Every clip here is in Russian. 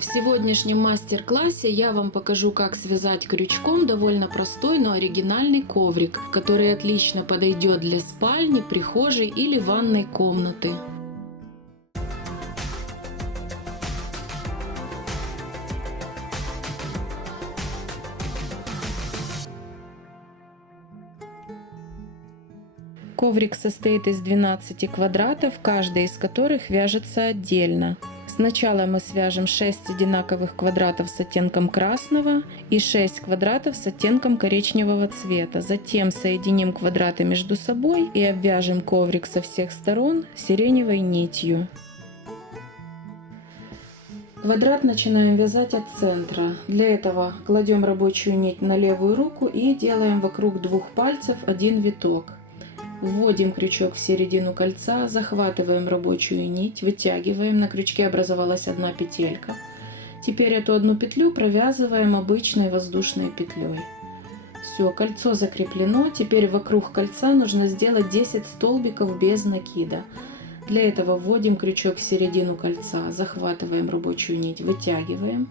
В сегодняшнем мастер-классе я вам покажу, как связать крючком довольно простой, но оригинальный коврик, который отлично подойдет для спальни, прихожей или ванной комнаты. Коврик состоит из 12 квадратов, каждый из которых вяжется отдельно. Сначала мы свяжем 6 одинаковых квадратов с оттенком красного и 6 квадратов с оттенком коричневого цвета. Затем соединим квадраты между собой и обвяжем коврик со всех сторон сиреневой нитью. Квадрат начинаем вязать от центра. Для этого кладем рабочую нить на левую руку и делаем вокруг двух пальцев один виток. Вводим крючок в середину кольца, захватываем рабочую нить, вытягиваем, на крючке образовалась одна петелька. Теперь эту одну петлю провязываем обычной воздушной петлей. Все, кольцо закреплено. Теперь вокруг кольца нужно сделать 10 столбиков без накида. Для этого вводим крючок в середину кольца, захватываем рабочую нить, вытягиваем.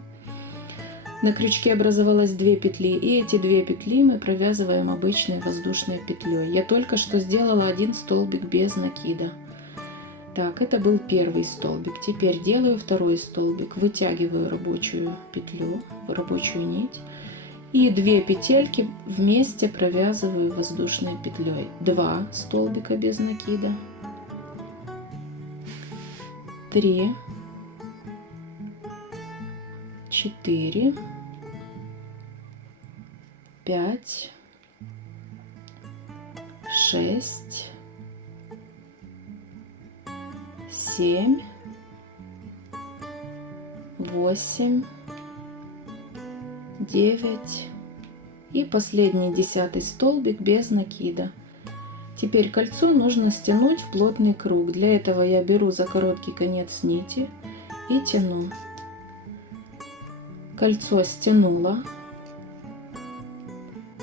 На крючке образовалось 2 петли, и эти 2 петли мы провязываем обычной воздушной петлей. Я только что сделала один столбик без накида. Так, это был первый столбик. Теперь делаю второй столбик, вытягиваю рабочую петлю, рабочую нить, и 2 петельки вместе провязываю воздушной петлей. 2 столбика без накида, 3, 4, 5, 6, 7, 8, 9 и последний 10 столбик без накида. Теперь кольцо нужно стянуть в плотный круг. Для этого я беру за короткий конец нити и тяну. Кольцо стянула.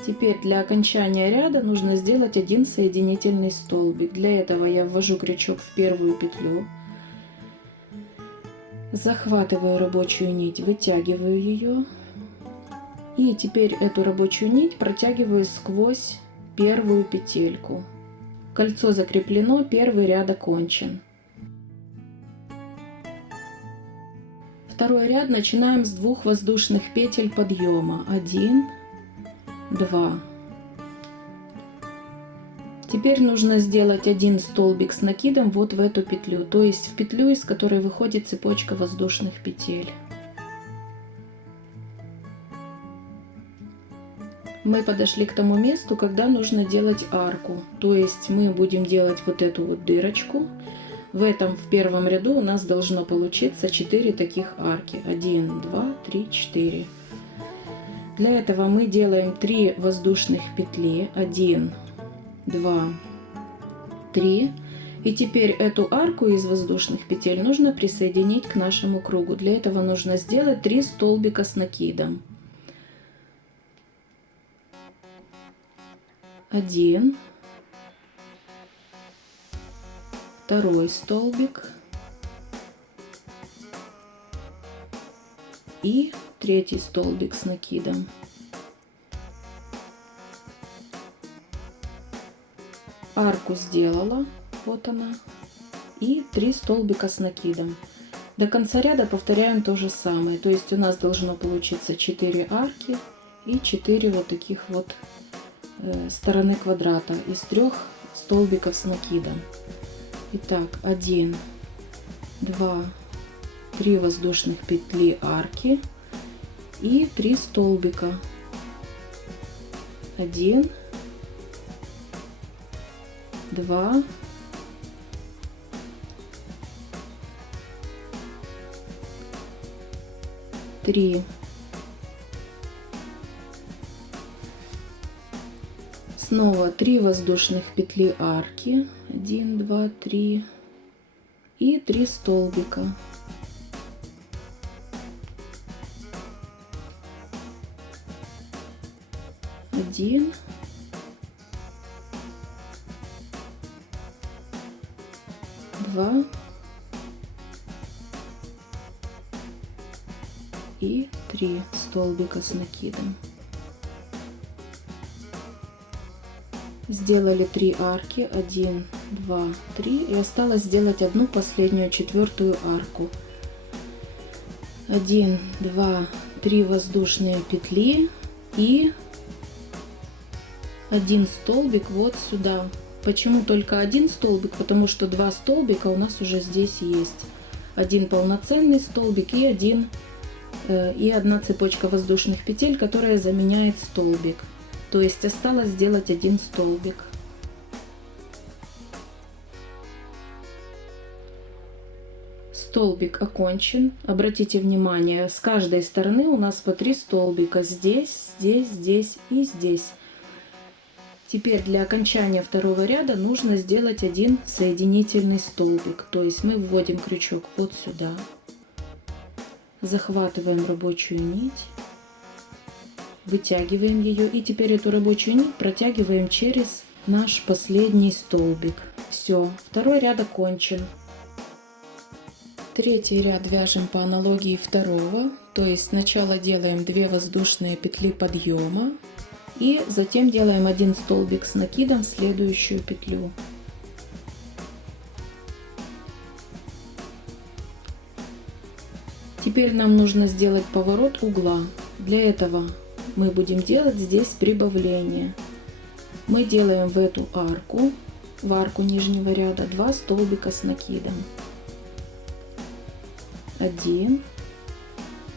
Теперь для окончания ряда нужно сделать один соединительный столбик. Для этого я ввожу крючок в первую петлю, захватываю рабочую нить, вытягиваю ее, и теперь эту рабочую нить протягиваю сквозь первую петельку. Кольцо закреплено, первый ряд окончен. Второй ряд начинаем с 2 воздушных петель подъема. 1, 2. Теперь нужно сделать один столбик с накидом вот в эту петлю, то есть в петлю, из которой выходит цепочка воздушных петель. Мы подошли к тому месту, когда нужно делать арку, то есть мы будем делать вот эту вот дырочку. В первом ряду у нас должно получиться 4 таких арки. 1, 2, 3, 4. Для этого мы делаем 3 воздушных петли. 1, 2, 3. И теперь эту арку из воздушных петель нужно присоединить к нашему кругу. Для этого нужно сделать 3 столбика с накидом. 1, второй столбик и третий столбик с накидом. Арку сделала, вот она, и 3 столбика с накидом. До конца ряда повторяем то же самое, то есть у нас должно получиться 4 арки и 4 вот таких вот стороны квадрата из 3 столбиков с накидом. Итак, 1, 2, 3 воздушных петли арки и 3 столбика. 1, 2, 3. Снова 3 воздушных петли арки. 1, 2, 3. И 3 столбика. 1, 2, и 3 столбика с накидом. Сделали 3 арки, 1, 2, 3, и осталось сделать одну последнюю четвертую арку. 1, 2, 3 воздушные петли и 1 столбик вот сюда. Почему только 1 столбик? Потому что 2 столбика у нас уже здесь есть. 1 полноценный столбик и 1 и 1 цепочка воздушных петель, которая заменяет столбик. То есть осталось сделать 1 столбик. Столбик окончен. Обратите внимание, с каждой стороны у нас по 3 столбика. Здесь, здесь, здесь и здесь. Теперь для окончания второго ряда нужно сделать 1 соединительный столбик. То есть мы вводим крючок вот сюда. Захватываем рабочую нить. Вытягиваем ее, и теперь эту рабочую нить протягиваем через наш последний столбик. Все, второй ряд окончен. Третий ряд вяжем по аналогии второго, то есть сначала делаем 2 воздушные петли подъема и затем делаем 1 столбик с накидом в следующую петлю. Теперь нам нужно сделать поворот угла. Для этого мы будем делать здесь прибавление. Мы делаем в эту арку, в арку нижнего ряда, 2 столбика с накидом. 1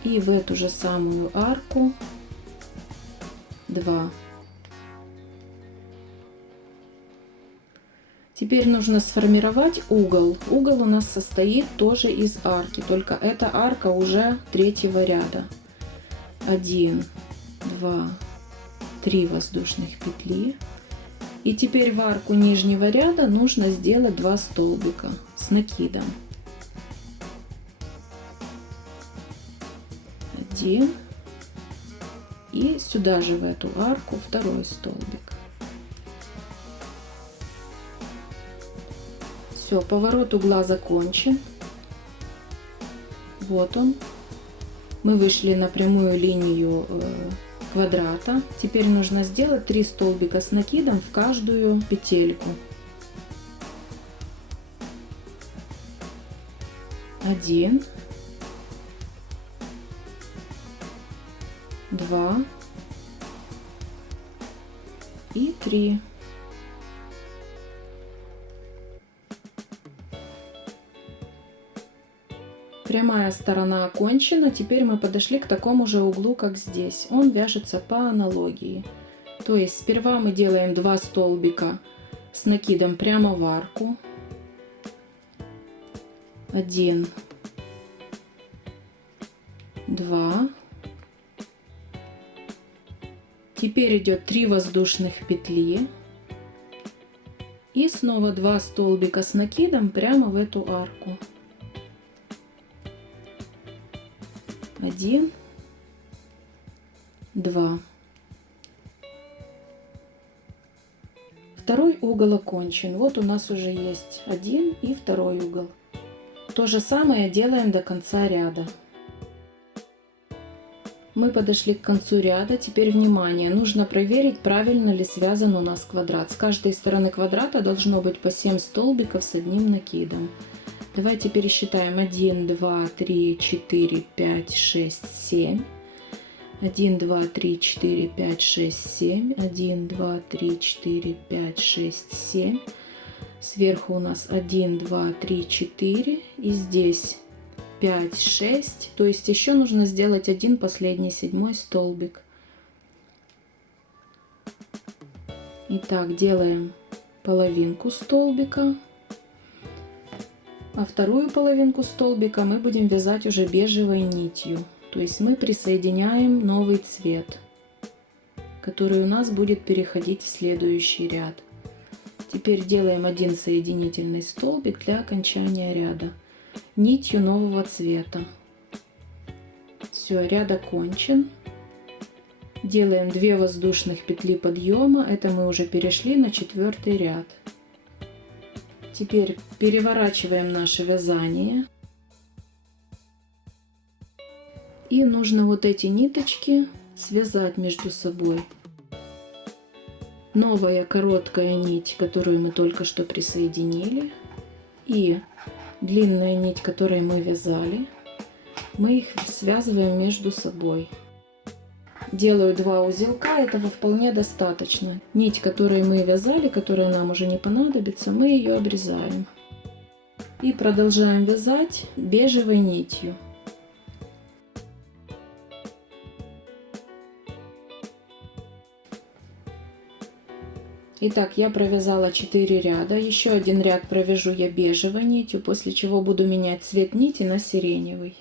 и в эту же самую арку 2. Теперь нужно сформировать угол. Угол у нас состоит тоже из арки, только эта арка уже третьего ряда. 1, 2, 3 воздушных петли. И теперь в арку нижнего ряда нужно сделать 2 столбика с накидом. 1 и сюда же в эту арку 2 столбик. Все, поворот угла закончен. Вот он. Мы вышли на прямую линию квадрата. Теперь нужно сделать 3 столбика с накидом в каждую петельку. 1, 2 и 3. Прямая сторона окончена. Теперь мы подошли к такому же углу, как здесь. Он вяжется по аналогии. То есть сперва мы делаем 2 столбика с накидом прямо в арку. 1, 2. Теперь идет 3 воздушных петли. И снова 2 столбика с накидом прямо в эту арку. 1, 2. Второй угол окончен. Вот у нас уже есть 1 и 2 угол. То же самое делаем до конца ряда. Мы подошли к концу ряда. Теперь внимание, нужно проверить, правильно ли связан у нас квадрат. С каждой стороны квадрата должно быть по 7 столбиков с одним накидом. Давайте пересчитаем. 1, 2, 3, 4, 5, 6, 7. 1, 2, 3, 4, 5, 6, 7. 1, 2, 3, 4, 5, 6, 7. Сверху у нас 1, 2, 3, 4. И здесь 5, 6. То есть еще нужно сделать 1 последний 7 столбик. Итак, делаем половинку столбика. А вторую половинку столбика мы будем вязать уже бежевой нитью. То есть мы присоединяем новый цвет, который у нас будет переходить в следующий ряд. Теперь делаем 1 соединительный столбик для окончания ряда нитью нового цвета. Все, ряд окончен. Делаем 2 воздушных петли подъема. Это мы уже перешли на 4-й ряд. Теперь переворачиваем наше вязание И нужно вот эти ниточки связать между собой. Новая короткая нить, которую мы только что присоединили, и длинная нить, которой мы вязали, мы их связываем между собой. Делаю 2 узелка, этого вполне достаточно. Нить, которой мы вязали, которая нам уже не понадобится, мы ее обрезаем. И продолжаем вязать бежевой нитью. Итак, я провязала 4 ряда. Еще один ряд провяжу я бежевой нитью, после чего буду менять цвет нити на сиреневый.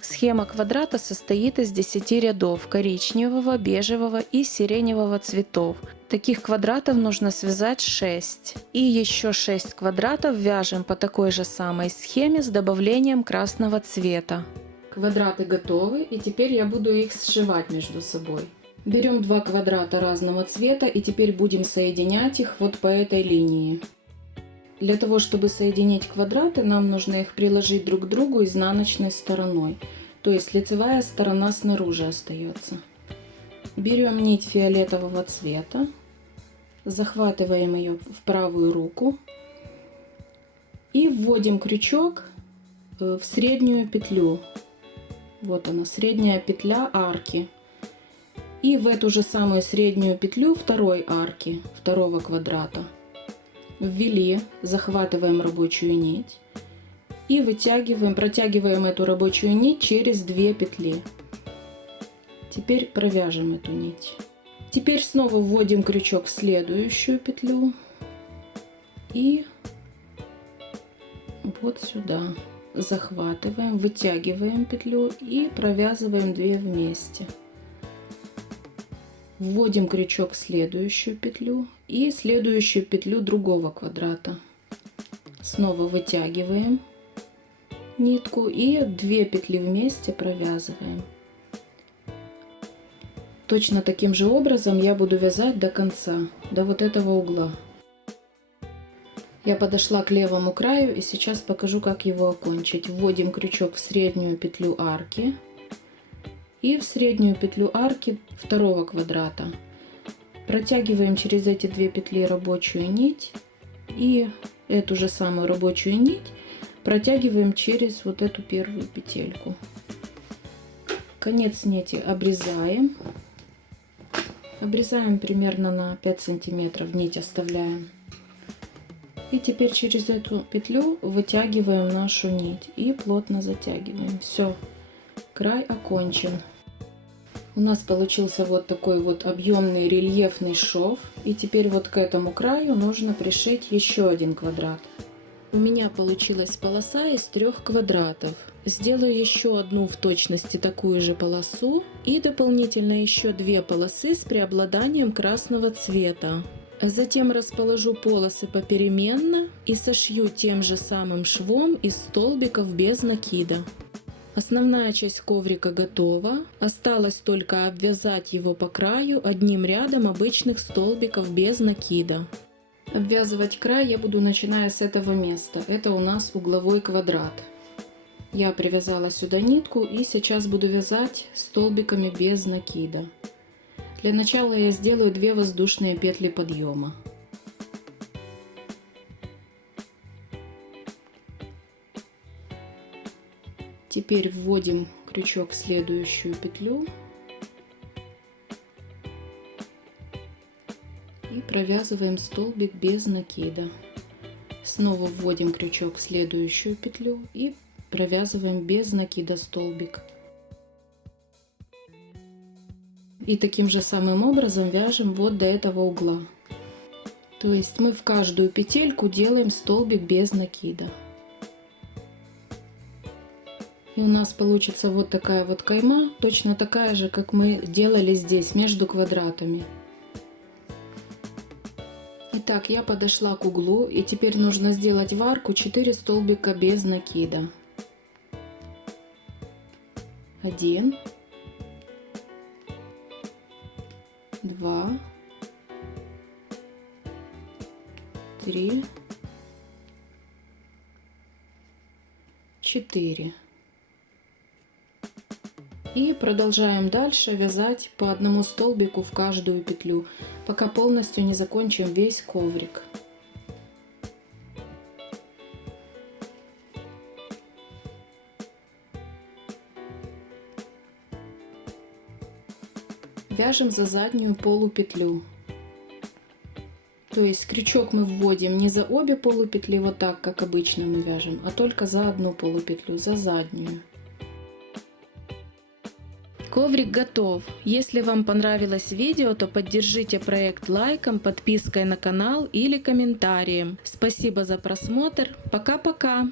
Схема квадрата состоит из 10 рядов коричневого, бежевого и сиреневого цветов. Таких квадратов нужно связать 6. И еще 6 квадратов вяжем по такой же самой схеме с добавлением красного цвета. Квадраты готовы, и теперь я буду их сшивать между собой. Берем 2 квадрата разного цвета и теперь будем соединять их вот по этой линии. Для того, чтобы соединить квадраты, нам нужно их приложить друг к другу изнаночной стороной. То есть лицевая сторона снаружи остается. Берем нить фиолетового цвета, захватываем ее в правую руку и вводим крючок в среднюю петлю. Вот она, средняя петля арки. И в эту же самую среднюю петлю второй арки, второго квадрата ввели, захватываем рабочую нить и вытягиваем, протягиваем эту рабочую нить через 2 петли. Теперь провяжем эту нить. Теперь снова вводим крючок в следующую петлю и вот сюда захватываем, вытягиваем петлю и провязываем 2 вместе. Вводим крючок в следующую петлю и следующую петлю другого квадрата. Снова вытягиваем нитку и 2 петли вместе провязываем. Точно таким же образом я буду вязать до конца, до вот этого угла. Я подошла к левому краю и сейчас покажу, как его окончить. Вводим крючок в среднюю петлю арки. И в среднюю петлю арки второго квадрата протягиваем через эти 2 петли рабочую нить и эту же самую рабочую нить протягиваем через вот эту первую петельку. Конец нити обрезаем. Обрезаем примерно на 5 сантиметров, нить оставляем. И теперь через эту петлю вытягиваем нашу нить и плотно затягиваем. Все, край окончен. У нас получился вот такой вот объемный рельефный шов. И теперь вот к этому краю нужно пришить еще один квадрат. У меня получилась полоса из 3 квадратов. Сделаю еще одну в точности такую же полосу и дополнительно еще 2 полосы с преобладанием красного цвета. Затем расположу полосы попеременно и сошью тем же самым швом из столбиков без накида. Основная часть коврика готова, осталось только обвязать его по краю одним рядом обычных столбиков без накида. Обвязывать край я буду начиная с этого места, это у нас угловой квадрат. Я привязала сюда нитку и сейчас буду вязать столбиками без накида. Для начала я сделаю 2 воздушные петли подъема. Теперь вводим крючок в следующую петлю и провязываем столбик без накида. Снова вводим крючок в следующую петлю и провязываем без накида столбик. И таким же самым образом вяжем вот до этого угла. То есть мы в каждую петельку делаем столбик без накида. И у нас получится вот такая вот кайма, точно такая же, как мы делали здесь, между квадратами. Итак, я подошла к углу, и теперь нужно сделать в арку 4 столбика без накида. 1, 2, 3, 4. И продолжаем дальше вязать по одному столбику в каждую петлю, пока полностью не закончим весь коврик. Вяжем за заднюю полупетлю. То есть крючок мы вводим не за обе полупетли, вот так, как обычно мы вяжем, а только за одну полупетлю, за заднюю. Коврик готов. Если вам понравилось видео, то поддержите проект лайком, подпиской на канал или комментарием. Спасибо за просмотр. Пока-пока!